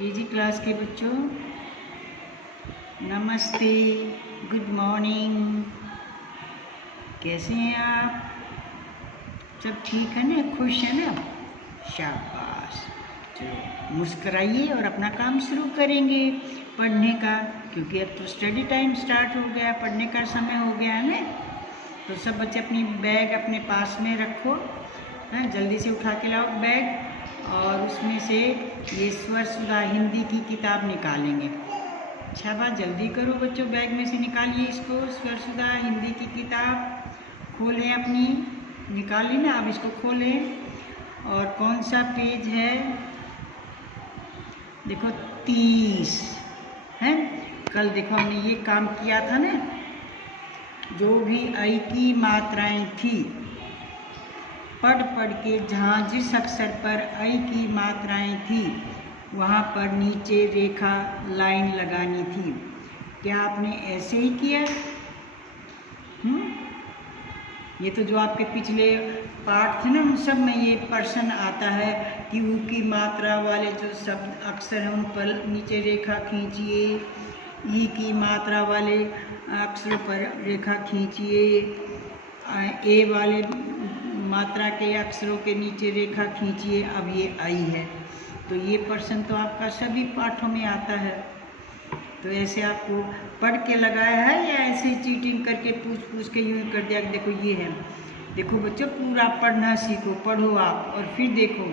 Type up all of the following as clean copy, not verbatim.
KG class के बच्चों नमस्ते, गुड मॉर्निंग। कैसे हैं आप? सब ठीक है ना? खुश है ना? शाबाश। चलो मुस्कुराइए और अपना काम शुरू करेंगे पढ़ने का, क्योंकि अब तो स्टडी टाइम स्टार्ट हो गया, पढ़ने का समय हो गया है ना। तो सब बच्चे अपनी बैग अपने पास में रखो, है जल्दी से उठा के लाओ बैग, और उसमें से ये स्वर सुधा हिंदी की किताब निकालेंगे। अच्छा बात, जल्दी करो बच्चों, बैग में से निकालिए इसको, स्वर सुधा हिंदी की किताब खोलें अपनी, निकाली ना, अब इसको खोलें। और कौन सा पेज है? देखो 30 है। कल देखो हमने ये काम किया था ना, जो भी आई की मात्राएं थी, पढ़ पढ़ के जहाँ जिस अक्षर पर आई की मात्राएं थी वहाँ पर नीचे रेखा लाइन लगानी थी। क्या आपने ऐसे ही किया? ये तो जो आपके पिछले पाठ थे ना, उन सब में ये प्रश्न आता है कि ऊ की मात्रा वाले जो शब्द अक्षर हैं उन पर नीचे रेखा खींचिए, ई की मात्रा वाले अक्षरों पर रेखा खींचिए, ए वाले मात्रा के अक्षरों के नीचे रेखा खींचिए। अब ये आई है, तो ये प्रश्न तो आपका सभी पाठों में आता है। तो ऐसे आपको पढ़ के लगाया है या ऐसे चीटिंग करके पूछ के यूँ कर दिया कि देखो ये है? देखो बच्चों, पूरा पढ़ना सीखो, पढ़ो आप, और फिर देखो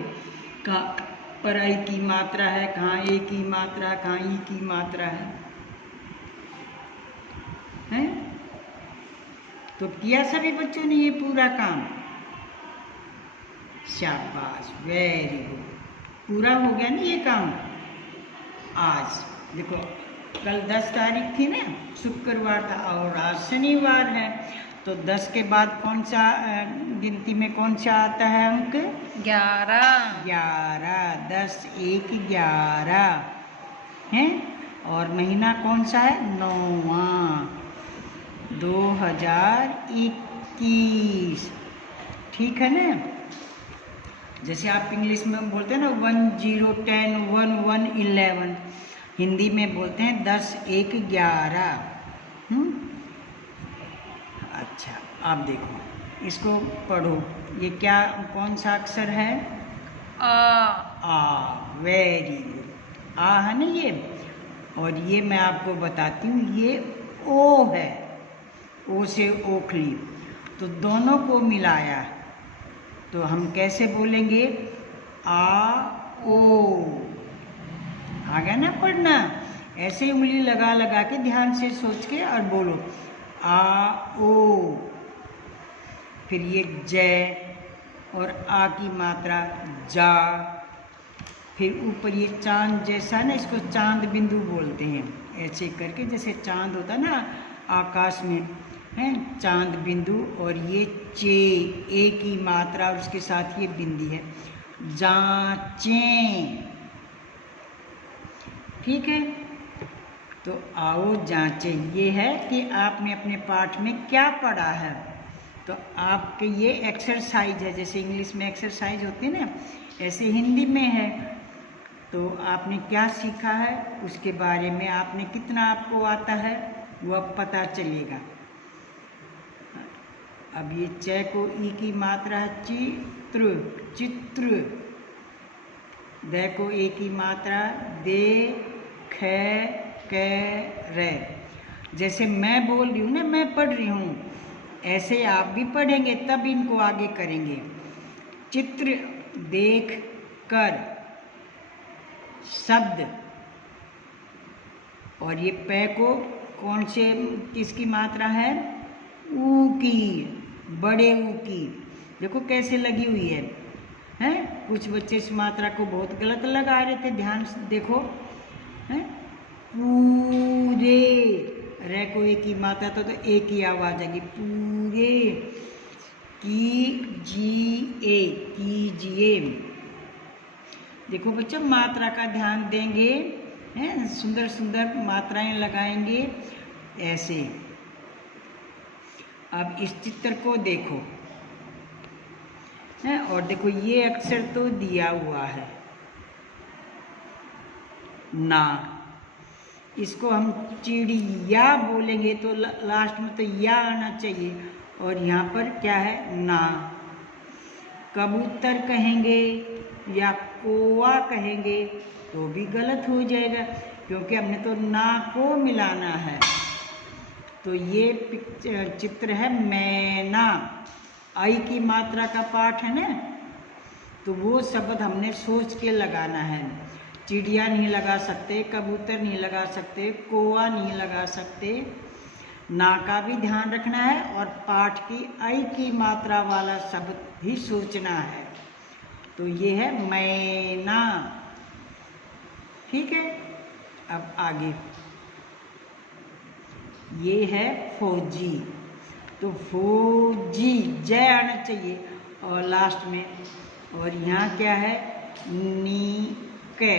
कहाँ पर आई की मात्रा है, कहाँ ए की मात्रा, कहाँ ई की मात्रा है? तो किया सभी बच्चों ने ये पूरा काम? शाबाश, वेरी गुड। पूरा हो गया ना ये काम आज। देखो कल 10 तारीख थी ना, शुक्रवार था, और आज शनिवार है। तो 10 के बाद कौन सा गिनती में कौन सा आता है अंक? 11। 11। 10 1 11 है। और महीना कौन सा है? 9वां, 2021। ठीक है ना? जैसे आप इंग्लिश में बोलते हैं ना 1 0 10 1 1 11, हिंदी में बोलते हैं 10 1 11। अच्छा, आप देखो इसको पढ़ो, ये क्या कौन सा अक्षर है? आ। Very good. आ है ना ये, और ये मैं आपको बताती हूँ, ये ओ है, ओ से ओखली, तो दोनों को मिलाया तो हम कैसे बोलेंगे? आ ओ। आ गया ना पढ़ना? ऐसे उंगली लगा लगा के ध्यान से सोच के और बोलो आ ओ। फिर ये जय, और आ की मात्रा जा। फिर ऊपर ये चांद जैसा ना, इसको चांद बिंदु बोलते हैं, ऐसे करके जैसे चांद होता है ना आकाश में, है चांद बिंदु। और ये चे, ए की मात्रा और उसके साथ ये बिंदी है, जांचें। ठीक है? तो आओ जांचें। ये है कि आपने अपने पाठ में क्या पढ़ा है। तो आपके ये एक्सरसाइज है, जैसे इंग्लिश में एक्सरसाइज होती है ना, ऐसे हिंदी में है। तो आपने क्या सीखा है उसके बारे में, आपने कितना आपको आता है वो अब पता चलेगा। अब ये च को ई की मात्रा है चित्र, चित्र। द को ए की मात्रा दे, ख, क, र। जैसे मैं बोल रही हूँ ना, मैं पढ़ रही हूँ, ऐसे आप भी पढ़ेंगे, तब इनको आगे करेंगे। चित्र देख कर शब्द, और ये पै को कौन से किसकी मात्रा है? ऊ की, बड़े ऊ की। देखो कैसे लगी हुई है, हैं? कुछ बच्चे इस मात्रा को बहुत गलत लगा रहे थे, ध्यान से देखो, हैं? पूरे, रे को ए की मात्रा तो ए की आवाज आएगी, पूरे। कीजिए, कीजिए। देखो बच्चों, मात्रा का ध्यान देंगे, हैं? सुंदर सुंदर मात्राएं लगाएंगे ऐसे। अब इस चित्र को देखो, हैं? और देखो ये अक्षर तो दिया हुआ है, ना। इसको हम चिड़िया बोलेंगे तो लास्ट में तो या आना चाहिए, और यहाँ पर क्या है, ना। कबूतर कहेंगे या कौवा कहेंगे तो भी गलत हो जाएगा, क्योंकि हमने तो ना को मिलाना है। तो ये चित्र है मैना, आई की मात्रा का पाठ है ना, तो वो शब्द हमने सोच के लगाना है। चिड़िया नहीं लगा सकते, कबूतर नहीं लगा सकते, कौवा नहीं लगा सकते। ना का भी ध्यान रखना है, और पाठ की आई की मात्रा वाला शब्द भी सोचना है। तो ये है मैना। ठीक है, अब आगे ये है फौजी। तो फौजी जय आना चाहिए और लास्ट में, और यहाँ क्या है, नी के।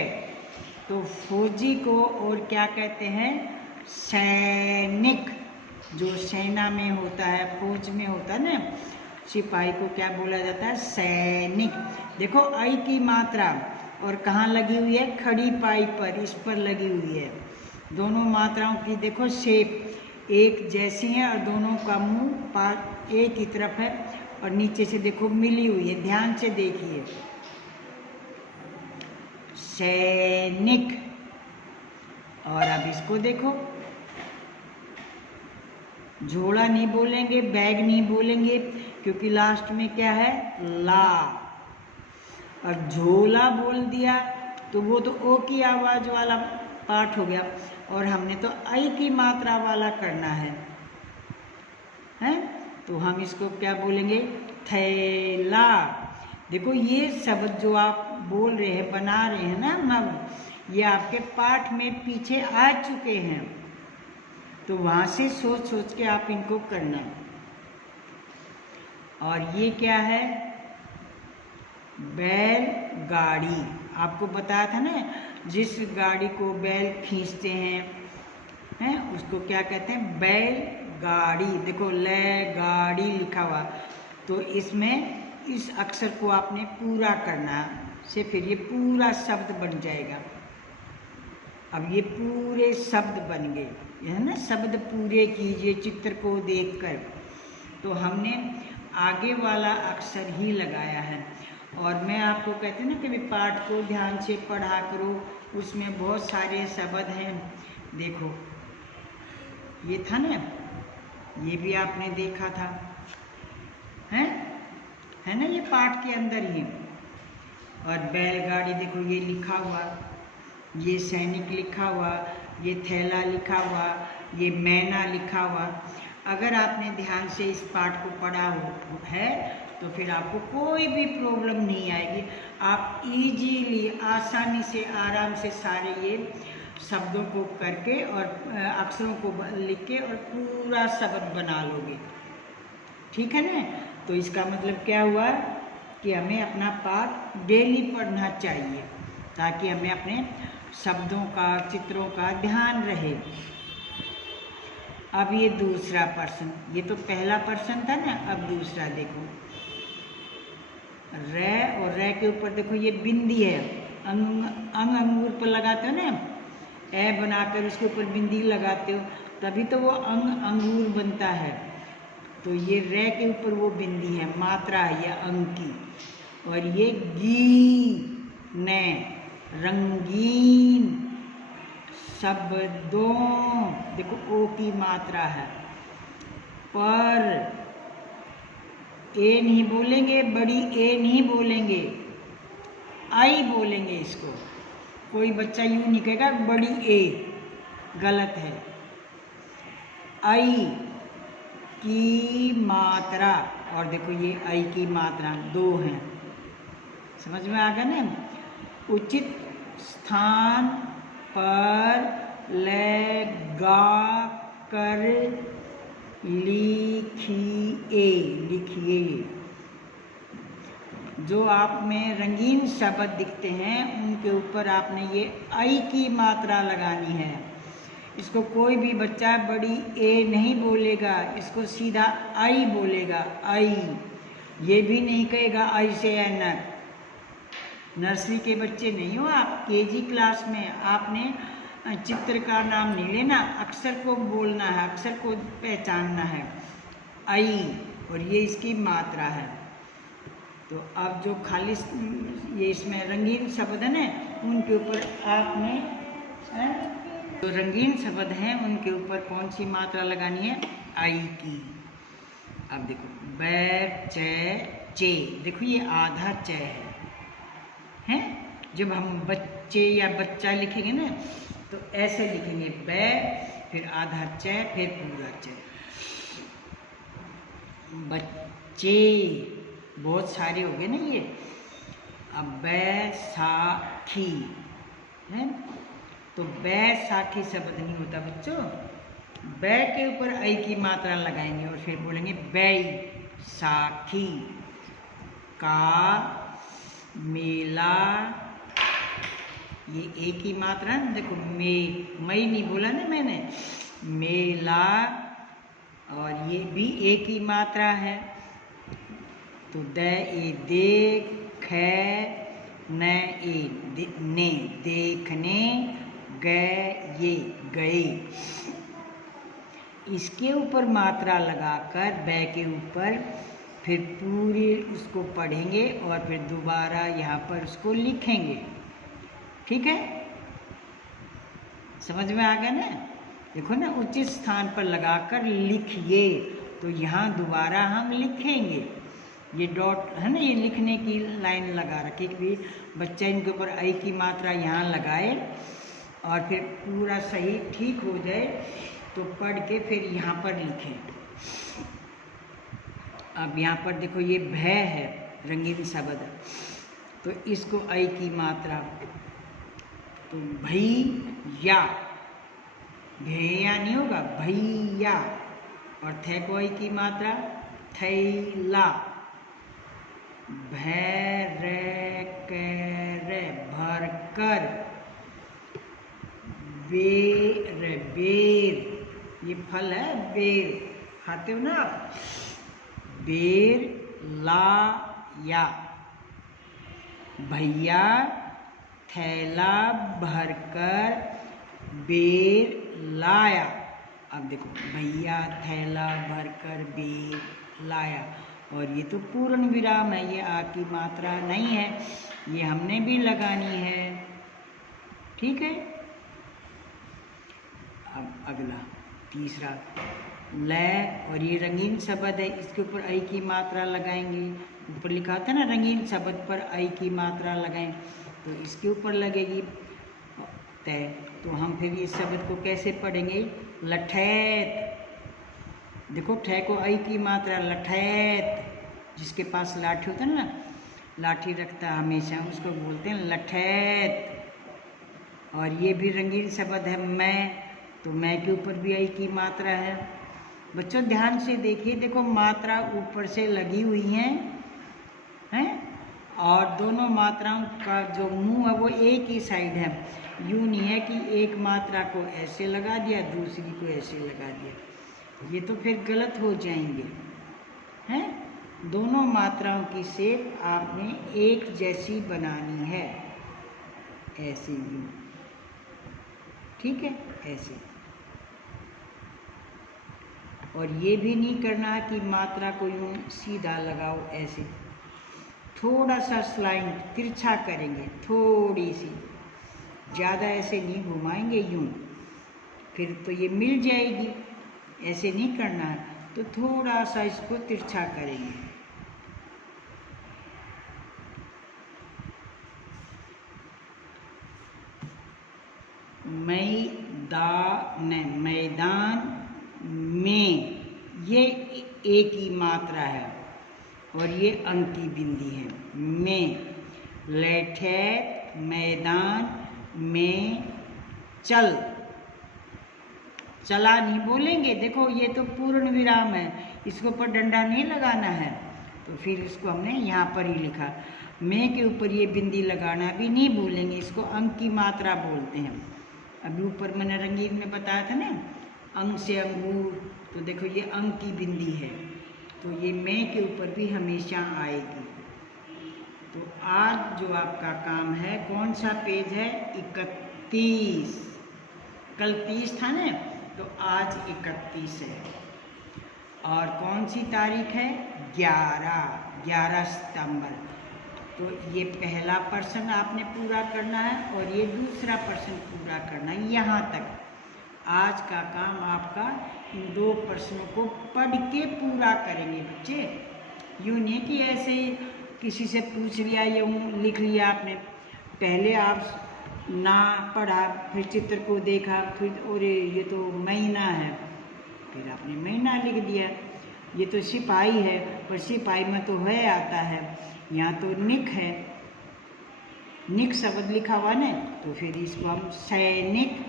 तो फौजी को और क्या कहते हैं, सैनिक। जो सेना में होता है, फौज में होता है ना, सिपाही को क्या बोला जाता है, सैनिक। देखो आई की मात्रा और कहाँ लगी हुई है, खड़ी पाई पर, इस पर लगी हुई है। दोनों मात्राओं की देखो शेप एक जैसी है, और दोनों का मुंह एक ही तरफ है, और नीचे से देखो मिली हुई है, ध्यान से देखिए, सैनिक। और अब इसको देखो, झोला नहीं बोलेंगे, बैग नहीं बोलेंगे, क्योंकि लास्ट में क्या है, ला। और झोला बोल दिया तो वो तो ओ की आवाज वाला पाठ हो गया, और हमने तो आई की मात्रा वाला करना है, हैं? तो हम इसको क्या बोलेंगे, थैला। देखो ये शब्द जो आप बोल रहे हैं, बना रहे हैं ना नव, ये आपके पाठ में पीछे आ चुके हैं, तो वहाँ से सोच सोच के आप इनको करना। और ये क्या है, बैलगाड़ी। आपको बताया था ना, जिस गाड़ी को बैल खींचते हैं उसको क्या कहते हैं, बैलगाड़ी। देखो ल गाड़ी लिखा हुआ, तो इसमें इस अक्षर को आपने पूरा करना से फिर ये पूरा शब्द बन जाएगा। अब ये पूरे शब्द बन गए, है ना, शब्द पूरे कीजिए चित्र को देखकर। तो हमने आगे वाला अक्षर ही लगाया है, और मैं आपको कहती हूँ ना कि पाठ को ध्यान से पढ़ा करो, उसमें बहुत सारे शब्द हैं। देखो ये था ना, ये भी आपने देखा था, है ना, ये पाठ के अंदर ही। और बैलगाड़ी देखो ये लिखा हुआ, ये सैनिक लिखा हुआ, ये थैला लिखा हुआ, ये मैना लिखा हुआ। अगर आपने ध्यान से इस पाठ को पढ़ा है तो फिर आपको कोई भी प्रॉब्लम नहीं आएगी। आप इजीली, आसानी से, आराम से सारे ये शब्दों को करके और अक्षरों को लिख के और पूरा शब्द बना लोगे। ठीक है ना? तो इसका मतलब क्या हुआ कि हमें अपना पाठ डेली पढ़ना चाहिए, ताकि हमें अपने शब्दों का, चित्रों का ध्यान रहे। अब ये दूसरा पर्सन, ये तो पहला पर्सन था ना, अब दूसरा देखो, रे, और रे के ऊपर देखो ये बिंदी है, अंग अंगूर पर लगाते हो ना, ए बनाकर उसके ऊपर बिंदी लगाते हो, तभी तो वो अंगूर बनता है। तो ये रे के ऊपर वो बिंदी है, मात्रा है ये अंग की। और ये गी ने, रंगीन शब्दों, देखो ओ की मात्रा है, पर ए नहीं बोलेंगे, बड़ी ए नहीं बोलेंगे, आई बोलेंगे इसको। कोई बच्चा यूँ नहीं कहेगा बड़ी ए, गलत है। आई की मात्रा, और देखो ये आई की मात्रा दो हैं, समझ में आ गया ना? उचित स्थान पर लगा कर लिखिए, लिखिए। जो आप में रंगीन शब्द दिखते हैं उनके ऊपर आपने ये आई की मात्रा लगानी है। इसको कोई भी बच्चा बड़ी ए नहीं बोलेगा, इसको सीधा आई बोलेगा, आई। ये भी नहीं कहेगा आई से ऐनक, नर्सरी के बच्चे नहीं हो आप, केजी क्लास में। आपने चित्र का नाम नहीं लेना, अक्षर को बोलना है, अक्षर को पहचानना है। आई, और ये इसकी मात्रा है। तो अब जो खाली ये इसमें रंगीन शब्द है ना, उनके ऊपर आपने जो रंगीन शब्द हैं उनके ऊपर कौन सी मात्रा लगानी है? आई की। अब देखो बै चे चे, देखो ये आधा चे है। जब हम बच्चे या बच्चा लिखेंगे ना तो ऐसे लिखेंगे, बै फिर आधा चे फिर पूरा चे। बच्चे बहुत सारे हो गए ना ये। अब बैसाखी है, तो बैसाखी शब्द नहीं होता बच्चों। बै के ऊपर आई की मात्रा लगाएंगे और फिर बोलेंगे बैसाखी। का मेला, ये एक ही मात्रा है। देखो मई नहीं बोला ना मैंने, मेला, और ये भी एक ही मात्रा है। तो द ए देख, खे न ए ने देखने, गए ये गए। इसके ऊपर मात्रा लगाकर बै के ऊपर फिर पूरे उसको पढ़ेंगे और फिर दोबारा यहाँ पर उसको लिखेंगे। ठीक है, समझ में आ गया ना? देखो ना, उचित स्थान पर लगाकर लिखिए, तो यहाँ दोबारा हम लिखेंगे। ये डॉट है ना, ये लिखने की लाइन लगा रखी कि बच्चा इनके ऊपर आई की मात्रा यहाँ लगाए और फिर पूरा सही ठीक हो जाए तो पढ़ के फिर यहाँ पर लिखें। अब यहाँ पर देखो ये भय है, रंगीन शब्द, तो इसको आई की मात्रा, तो भैया, भैया नहीं होगा, भैया, और थे को आई की मात्रा, थैला, भरकर, बेर, ये फल है, बेर खाते हो ना आप, बेर लाया, भैया थैला भरकर बेर लाया। अब देखो भैया थैला भरकर बेर लाया, और ये तो पूर्ण विराम है, ये आ की मात्रा नहीं है, ये हमने भी लगानी है। ठीक है, अब अगला तीसरा ल, और ये रंगीन शब्द है, इसके ऊपर आई की मात्रा लगाएंगे। ऊपर लिखा था ना रंगीन शब्द पर आई की मात्रा लगाएं, तो इसके ऊपर लगेगी तय। तो हम फिर इस शब्द को कैसे पढ़ेंगे? लठैत। देखो ठे को आई की मात्रा, लठैत। जिसके पास लाठी होता है ना, लाठी रखता है हमेशा, उसको बोलते हैं लठैत। और ये भी रंगीन शब्द है मैं, तो मैं के ऊपर भी आई की मात्रा है। बच्चों ध्यान से देखिए, देखो मात्रा ऊपर से लगी हुई हैं, और दोनों मात्राओं का जो मुंह है वो एक ही साइड है। यूँ नहीं है कि एक मात्रा को ऐसे लगा दिया, दूसरी को ऐसे लगा दिया, ये तो फिर गलत हो जाएंगे, हैं? दोनों मात्राओं की शेप आपने एक जैसी बनानी है, ऐसे यूँ, ठीक है, ऐसे। और ये भी नहीं करना कि मात्रा को यूँ सीधा लगाओ, ऐसे थोड़ा सा स्लाइड तिरछा करेंगे, थोड़ी सी, ज़्यादा ऐसे नहीं घुमाएंगे यूँ, फिर तो ये मिल जाएगी। ऐसे नहीं करना है, तो थोड़ा सा इसको तिरछा करेंगे। मैदान में, ये एक ही मात्रा है और ये अंक की बिंदी है। में, लठैत मैदान में चल, चला नहीं बोलेंगे। देखो ये तो पूर्ण विराम है, इसके ऊपर डंडा नहीं लगाना है, तो फिर इसको हमने यहाँ पर ही लिखा। में के ऊपर ये बिंदी लगाना भी नहीं भूलेंगे, इसको अंक की मात्रा बोलते हैं। अभी ऊपर मैंने रंगीन में बताया था ना, अंग से अंगूर, तो देखो ये अंक की बिंदी है, तो ये में के ऊपर भी हमेशा आएगी। तो आज जो आपका काम है, कौन सा पेज है? 31। कल 30 था ना, तो आज 31 है। और कौन सी तारीख है? 11 सितंबर। तो ये पहला प्रश्न आपने पूरा करना है और ये दूसरा प्रश्न पूरा करना है। यहाँ तक आज का काम आपका इन 2 प्रश्नों को पढ़ के पूरा करेंगे बच्चे। यूँ नहीं कि ऐसे ही किसी से पूछ लिया या लिख लिया आपने। पहले आप ना पढ़ा, फिर चित्र को देखा, फिर अरे ये तो महीना है, फिर आपने महीना लिख दिया। ये तो सिपाही है, पर सिपाही में तो है आता है, यहाँ तो निक है, निक शब्द लिखा हुआ ना, तो फिर इसको हम सैनिक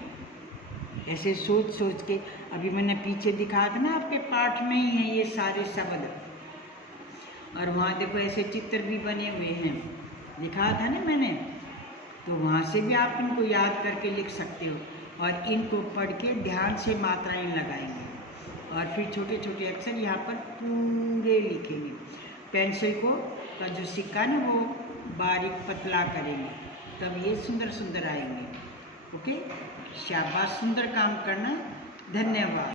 ऐसे सोच सोच के, अभी मैंने पीछे दिखाया था ना आपके पाठ में ही है ये सारे शब्द। और वहाँ देखो ऐसे चित्र भी बने हुए हैं, दिखाया था ना मैंने, तो वहाँ से भी आप इनको याद करके लिख सकते हो। और इनको पढ़ के ध्यान से मात्राएं लगाएंगे और फिर छोटे छोटे अक्षर यहाँ पर पूरे लिखेंगे। पेंसिल को का जो सिक्का ना वो बारीक पतला करेंगे, तब ये सुंदर सुंदर आएंगे। ओके, शाबाश, सुंदर काम करना। धन्यवाद।